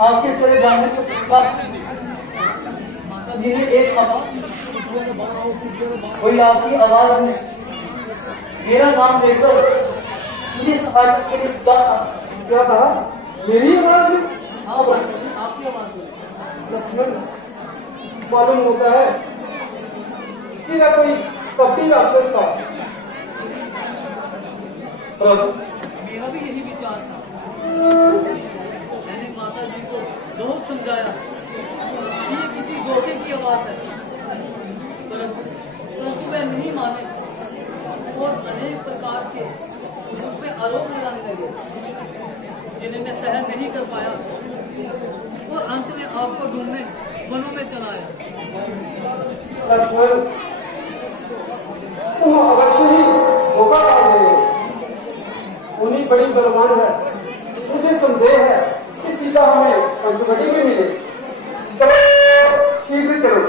आपके चले जाने के पश्चात माता जी ने एक कहा, कोई आपकी आवाज में मेरा नाम लेकर मुझे सहायता के लिए बुलाया। क्या कहा? मेरी आवाज में? हाँ भाई, आपकी आवाज में। लक्ष्मण, मालूम होता है कि ना कोई कपटी राक्षस था। प्रभु, मेरा भी यही विचार था। मैंने माता जी को बहुत समझाया कि ये किसी धोखे की आवाज है, परंतु वह नहीं माने और अनेक प्रकार के उसमें आरोप लगाने लगे, जिन्हें मैं सहन नहीं कर पाया और अंत में आपको ढूंढने वनों में चला आया। लक्ष्मण, तुम अवश्य ही धोखा खा गए हो। उन्हीं बड़ी बलवान है, मुझे संदेह है कि सीता हमें पंचवटी में मिले। चलो शीघ्र चलो।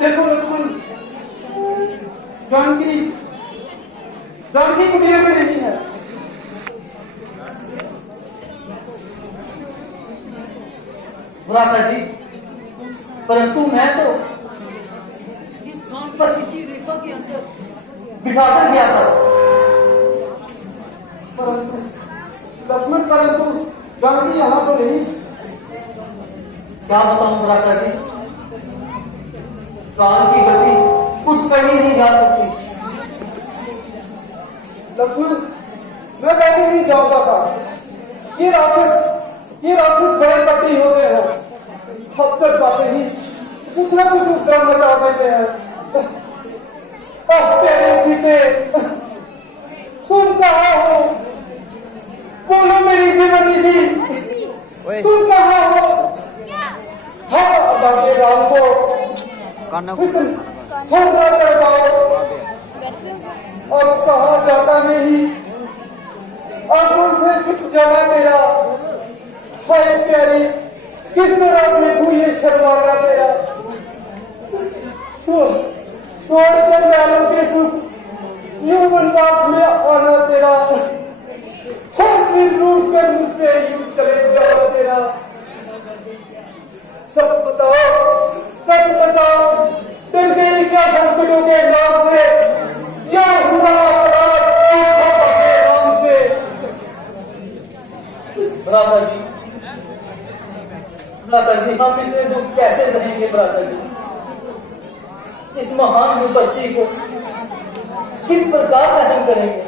देखो लक्ष्मण, जानकी कुटिया में नहीं है। भ्राता जी, परंतु मैं तो इस स्थान पर किसी रेखा के अंदर बिठाकर गया था। परंतु लक्ष्मण, जानकी यहाँ तो नहीं। क्या बताऊं भ्राता जी, प्राण की गति कुछ कहीं नहीं जा सकती। लक्ष्मण, मैं पहले नहीं जानता था। ये राक्षस बड़े पट्टी होते हैं। अक्सर बातें ही कुछ न कुछ उपद्रव मचा देते हैं। तेरे सीते, तुम कहाँ हो? बोलो मेरी जीवन निधि, तुम कहाँ हो? हम बाकी राम को अब सहा जाता नहीं, आंखों से छुप जाना तेरा। हाय प्यारी, किस तरह देखूं ये शर्माना तेरा। छोड़कर लालों के सुख यूं वनवास में आना तेरा, और फिर रूठ कर मुझसे यूं चले जाना तेरा। सच बताओ, तुम तेरी क्या संकटों के नाम से या हुआ अपराध के नाम से? भ्राता जी, हम इतने दुख कैसे सहेंगे भ्राता जी? इस महान विपत्ति को किस प्रकार सहन करेंगे?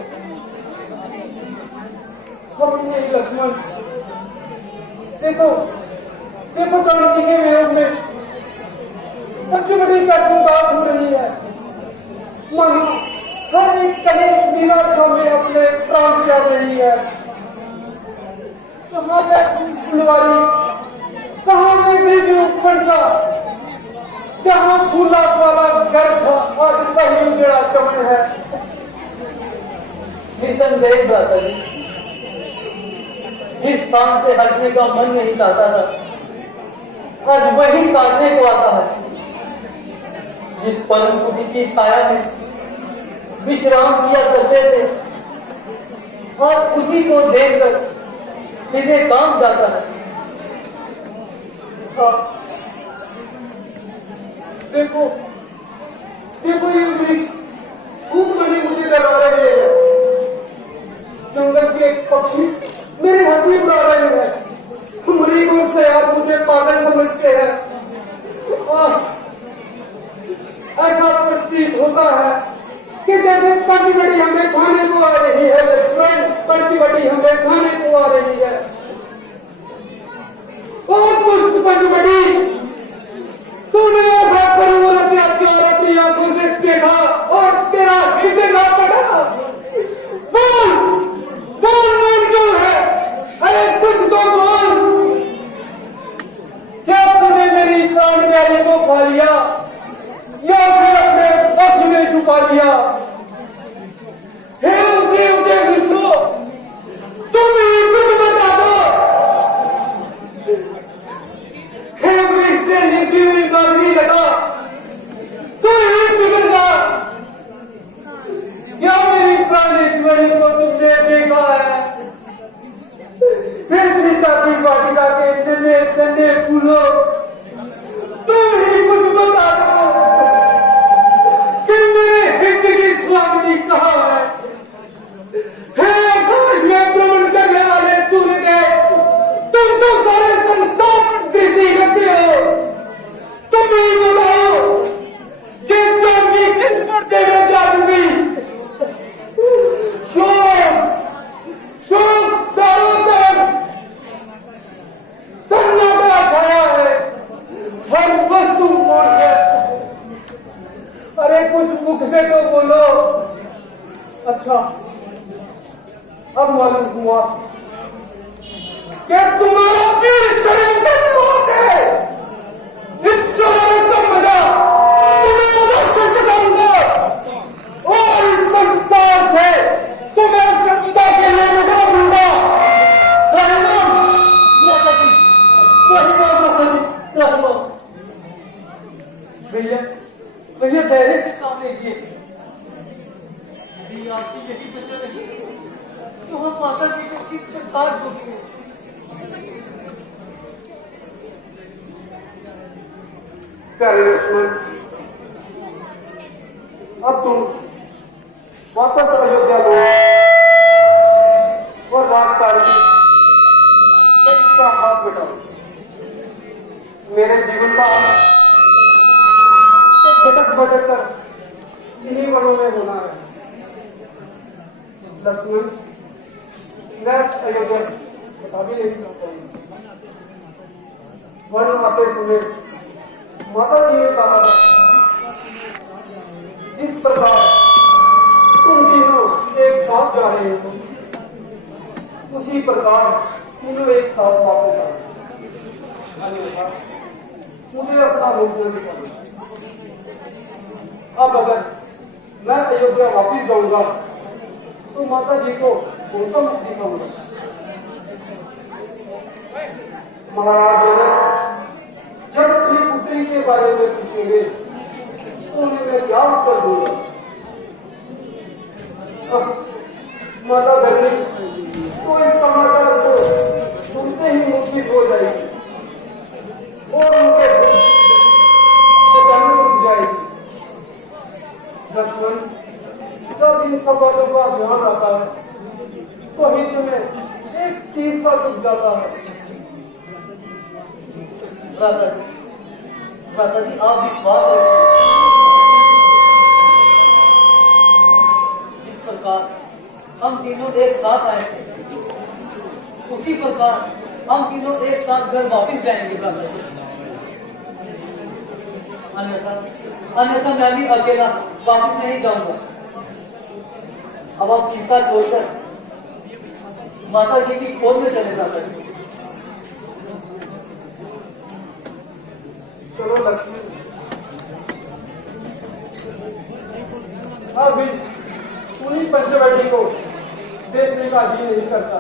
हम नहीं लक्ष्मण, देखो जानकी के विरोध में पंचवटी कैसे उदास हो रही है। मानो हर एक कली मीरा में अपने प्राण त्याग रही है। कहाँ मैं फुलवारी, कहाँ मैं देवी उत्कर्षा, जहाँ फूला वाला घर था आज वही उजड़ा चमन है। निसंदेह भ्राता जी, जिस स्थान से हटने का मन नहीं चाहता था, आज वही काटने को आता है। जिस परम कुटी की छाया में विश्राम किया करते थे, आज उसी को देखकर सीधे काम जाता है। देखो ये वृक्ष खूब बड़ी मुझे लगा रहे हैं। जंगल के एक पक्षी मेरी हंसी उड़ा रहे हैं। मरीजों से आप मुझे पागल समझते हैं। ऐसा प्रतीत होता है कि जैसे पंचवटी हमें खाने को आ रही है। लक्ष्मण, पंचवटी हमें खाने को आ रही है। बहुत पुष्ट पंचवटी, तूने ऐसा करोड़ अत्याचार अपनी आंखों से देखा और तेरा हृदय ना पड़ा। बोल क्यों है? अरे कुछ तो बोल। क्या तूने मेरी प्राण प्यारी को खा लिया? गिरती हुई नागरी लगा तो ही बिगड़ना। क्या मेरी प्राणेश्वरी को तुमने देखा है? इस रीता की वाटिका के नन्हे नन्हे फूलों, तुम ही कुछ बता दो कि मेरे हित की स्वामिनी कहाँ है? हे आकाश में भ्रमण करने वाले सूर्यदेव, तुम तो सारे संसार पर दृष्टि रखते हो। तुम ही बताओ कि चांदी किस पर्दे में जादूगी? शोक शोक चारों तरफ सन्नाटा छाया है, हर वस्तु मौन है। अरे कुछ मुख से तो बोलो। अच्छा, अब मालूम हुआ कि तुम्हारा पीर षड्यंत्र में होते। इस चौराहे का मजा तुम्हें अवश्य चखाऊंगा और इस संसार से तुम्हें सत्ता के लिए मिटा दूंगा। राम माता जी, माता जी, राम। भैया भैया धैर्य से काम लीजिए। भी आपकी यही वजह नहीं तो हम माता जी को किस प्रकार भोगेंगे। प्यारे लक्ष्मण, अब तुम वापस अयोध्या लो और राजकाज का हाथ बिठाओ। मेरे जीवन का भटक भटक कर इन्हीं वनों में होना है। लक्ष्मण, मैं अयोध्या बता भी नहीं सकता हूँ। वन आते समय माता जी ने कहा जिस प्रकार तुम तीनों एक साथ जा रहे हो, उसी प्रकार तीनों एक साथ वापस आ। मुझे अपना रूप नहीं दिखाना। अब अगर मैं अयोध्या वापिस जाऊंगा तो माता जी को कौन सा मुख दिखाऊंगा? महाराज जनक जब श्री पुत्री के बारे में पूछेंगे तो उन्हें मैं क्या उत्तर दूंगा? माता धरनी तो इस समाचार को सुनते ही मूर्छित हो जाएगी और उनके अचानक रुक जाएगी। लक्ष्मण, जब इन सब बातों का ध्यान आता है तो हृदय में एक तीर सा रुक जाता है। भ्राता जी आप विश्वास रखिए। जिस प्रकार हम तीनों एक साथ आए थे उसी प्रकार हम तीनों एक साथ घर वापस जाएंगे भ्राता जी। अन्यथा मैं भी अकेला वापस नहीं जाऊंगा। अब आप चिंता छोड़कर माता जी की खोज में चले भ्राता जी। चलो लक्ष्मण, अभी उन्हीं पंचवटी को देखने का जी नहीं करता।